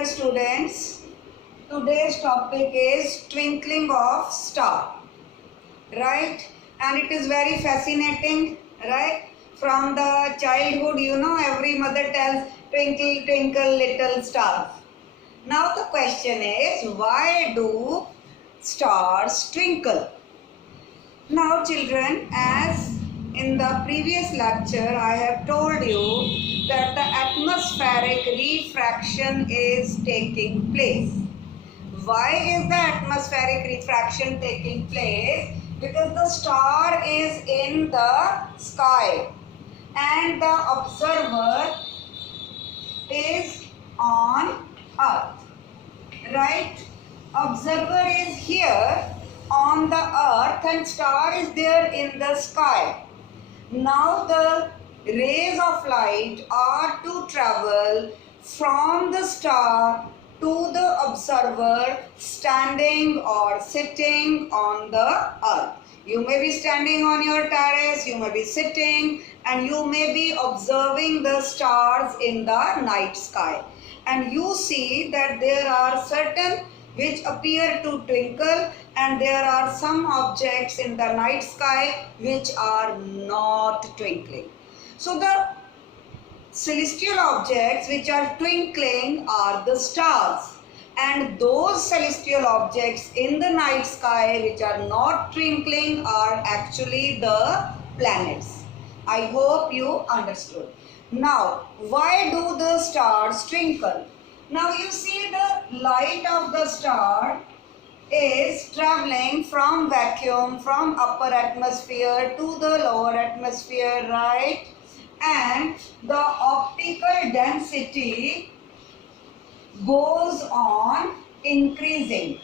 dear students, today's topic is twinkling of star, right? And it is very fascinating, right? From the childhood, every mother tells twinkle, twinkle, little star. Now the question is, why do stars twinkle? Now children, as in the previous lecture, I have told you that the atmospheric refraction is taking place. Why is the atmospheric refraction taking place? Because the star is in the sky and the observer is on earth, right? Observer is here on the earth and star is there in the sky. Now the rays of light are to travel from the star to the observer standing or sitting on the earth. You may be standing on your terrace, you may be sitting, and you may be observing the stars in the night sky. And you see that there are certain which appear to twinkle, and there are some objects in the night sky which are not twinkling. So the celestial objects which are twinkling are the stars, and those celestial objects in the night sky which are not twinkling are actually the planets. I hope you understood. Now, why do the stars twinkle? Now you see the light of the star is traveling from vacuum, from upper atmosphere to the lower atmosphere, right? And the optical density goes on increasing.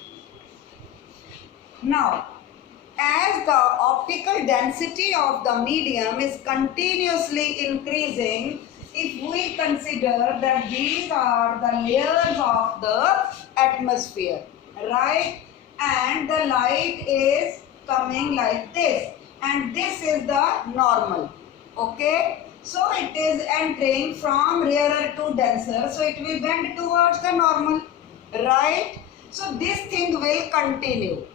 Now, as the optical density of the medium is continuously increasing, if we consider that these are the layers of the atmosphere, right? And the light is coming like this, and this is the normal, okay? So it is entering from rarer to denser, so it will bend towards the normal, right? So this thing will continue.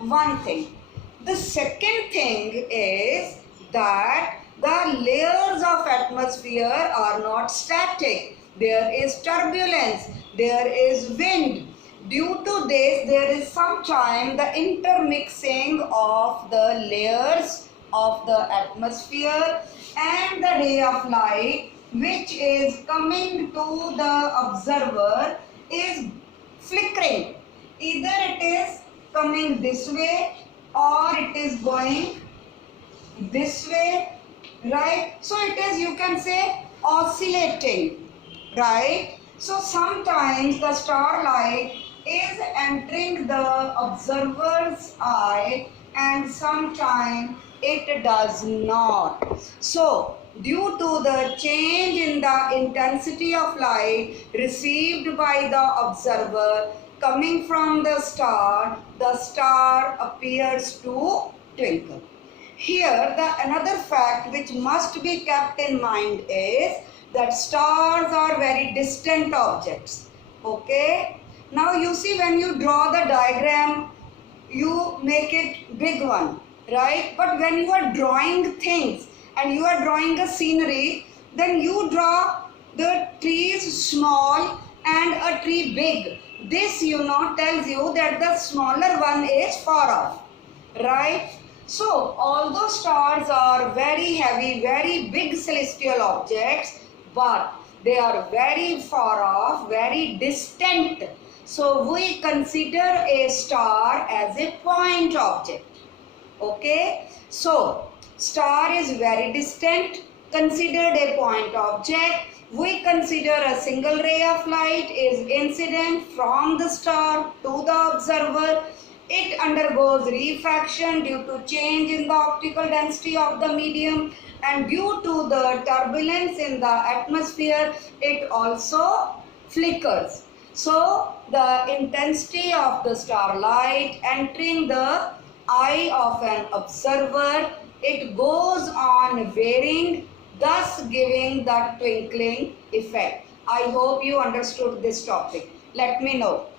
One thing. The second thing is that the layers of atmosphere are not static. There is turbulence, there is wind. Due to this, there is sometimes the intermixing of the layers of the atmosphere, and the ray of light which is coming to the observer is flickering. Either it is coming this way or it is going this way, right? So it is, you can say, oscillating, right? So sometimes the starlight is entering the observer's eye and sometimes it does not. So due to the change in the intensity of light received by the observer coming from the star appears to twinkle. Here another fact which must be kept in mind is that stars are very distant objects, okay? Now you see, when you draw the diagram, you make it big one, right? But when you are drawing things and you are drawing a scenery, then you draw the trees small and a tree big. This tells you that the smaller one is far off, right? So although stars are very heavy, very big celestial objects, but they are very far off, very distant. So we consider a star as a point object, okay? So star is very distant, considered a point object. We consider a single ray of light is incident from the star to the observer. It undergoes refraction due to change in the optical density of the medium, and due to the turbulence in the atmosphere, it also flickers. So the intensity of the starlight entering the eye of an observer, it goes on varying, thus giving the twinkling effect. I hope you understood this topic. Let me know.